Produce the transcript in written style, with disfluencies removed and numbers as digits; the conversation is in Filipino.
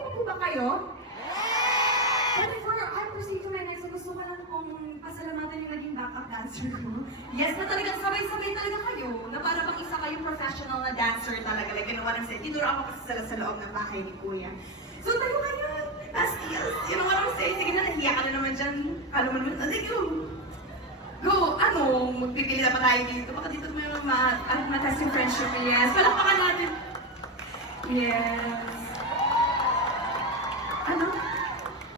pa po ba kayo? But before I proceed to my next, gusto ko lang pong pasalamatan yung naging backup dancer ko. Yes, na talagang sabay-sabay talaga kayo. Na para bang isa kayong professional na dancer talaga. Like, ano what I'm saying? Tinuro ako kasi sa loob ng bahay ni Kuya. So, tayo kayo. Bastias. You know what I'm saying? Sige na, nahiya ka na naman dyan. Alam mo naman, sige, go. Go, ano, magpipili na pa tayo dito. Baka dito mo yung ma-test yung friendship. Yes, palakpakan natin. Yes.